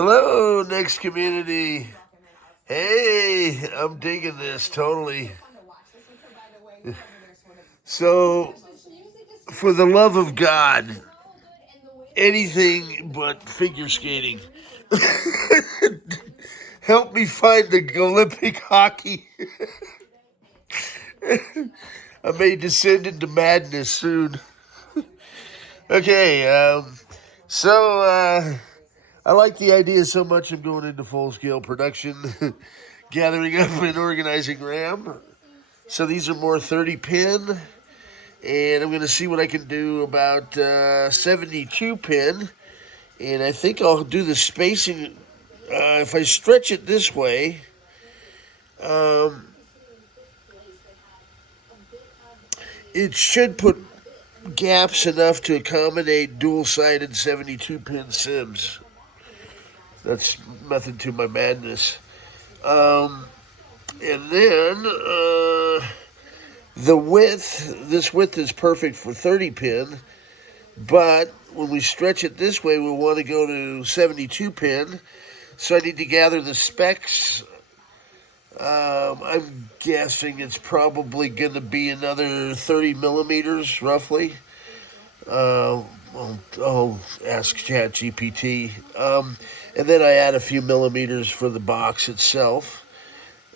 Hello, NeXT community. Hey, I'm digging this totally. So, for the love of God, anything but figure skating. Help me find the Olympic hockey. I may descend into madness soon. Okay, I like the idea so much I'm going into full scale production, gathering up and organizing RAM. So these are more 30 pin, and I'm going to see what I can do about 72 pin. And I think I'll do the spacing. If I stretch it this way, it should put gaps enough to accommodate dual-sided 72 pin sims. That's method to my madness. And then the width, this width is perfect for 30 pin, but when we stretch it this way, we want to go to 72 pin. So I need to gather the specs. I'm guessing it's probably going to be another 30 millimeters, roughly. I'll ask ChatGPT. And then I add a few millimeters for the box itself.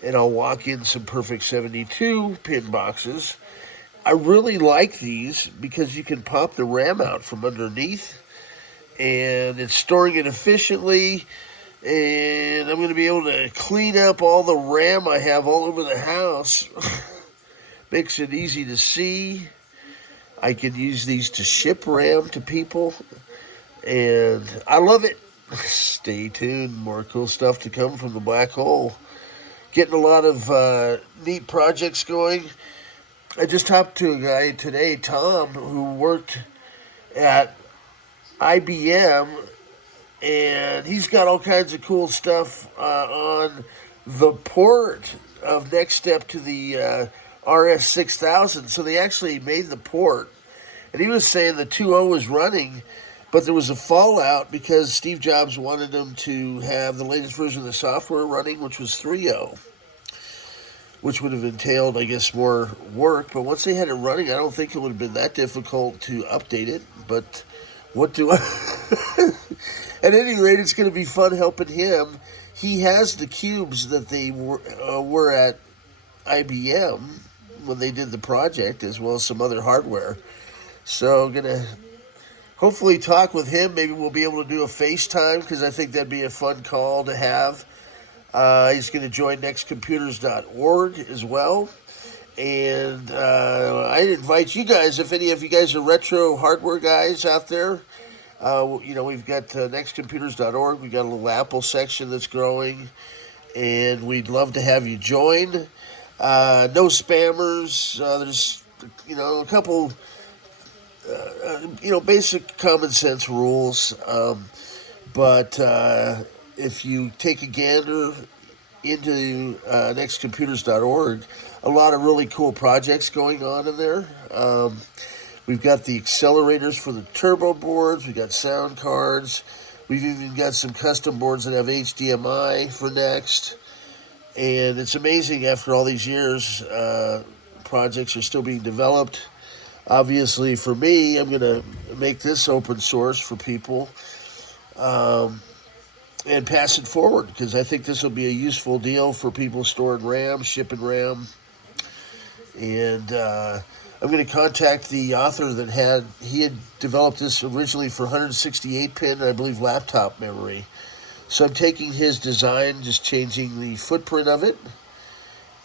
And I'll walk in some perfect 72 pin boxes. I really like these because you can pop the RAM out from underneath. And it's storing it efficiently. And I'm going to be able to clean up all the RAM I have all over the house. Makes it easy to see. I can use these to ship RAM to people. And I love it. Stay tuned. More cool stuff to come from the black hole. Getting a lot of neat projects going. I just talked to a guy today, Tom, who worked at IBM, and he's got all kinds of cool stuff on the port of Next Step to the RS6000. So they actually made the port. And he was saying the 2.0 was running, but there was a fallout because Steve Jobs wanted them to have the latest version of the software running, which was 3.0, which would have entailed, I guess, more work. But once they had it running, I don't think it would have been that difficult to update it. But what do I... At any rate, it's going to be fun helping him. He has the cubes that they were at IBM when they did the project, as well as some other hardware. So I'm going to hopefully talk with him. Maybe we'll be able to do a FaceTime, because I think that'd be a fun call to have. He's going to join nextcomputers.org as well. And I invite you guys, if any of you guys are retro hardware guys out there, we've got nextcomputers.org. We've got a little Apple section that's growing, and we'd love to have you join. No spammers. There's, a couple, basic common sense rules. But if you take a gander into nextcomputers.org, a lot of really cool projects going on in there. We've got the accelerators for the turbo boards. We've got sound cards. We've even got some custom boards that have HDMI for NeXT. And it's amazing, after all these years, projects are still being developed. Obviously, for me, I'm going to make this open source for people and pass it forward, because I think this will be a useful deal for people storing RAM, shipping RAM. And I'm going to contact the author that had developed this originally for 168 pin, I believe, laptop memory. So I'm taking his design, just changing the footprint of it,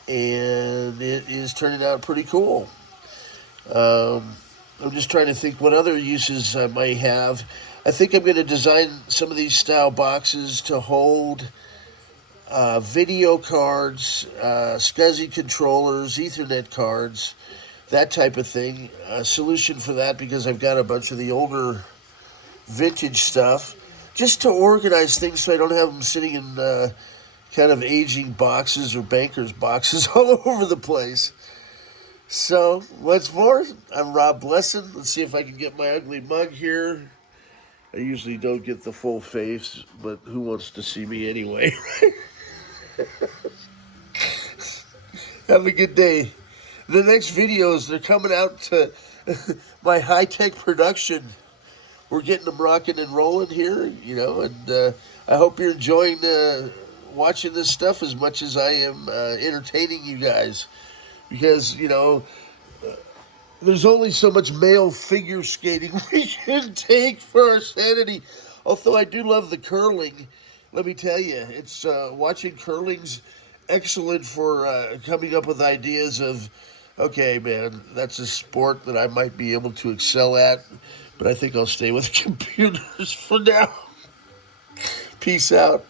and it is turning out pretty cool. I'm just trying to think what other uses I might have. I think I'm going to design some of these style boxes to hold video cards, SCSI controllers, Ethernet cards, that type of thing. A solution for that, because I've got a bunch of the older vintage stuff, just to organize things so I don't have them sitting in kind of aging boxes or bankers' boxes all over the place. So, once more, I'm Rob Blessin. Let's see if I can get my ugly mug here I usually don't get the full face, but who wants to see me anyway? Have a good day. The next videos, they're coming out to my high-tech production. We're getting them rocking and rolling here, and I hope you're enjoying watching this stuff as much as I am entertaining you guys. Because, there's only so much male figure skating we can take for our sanity. Although I do love the curling, let me tell you, it's watching curling's excellent for coming up with ideas of, okay, man, that's a sport that I might be able to excel at, but I think I'll stay with computers for now. Peace out.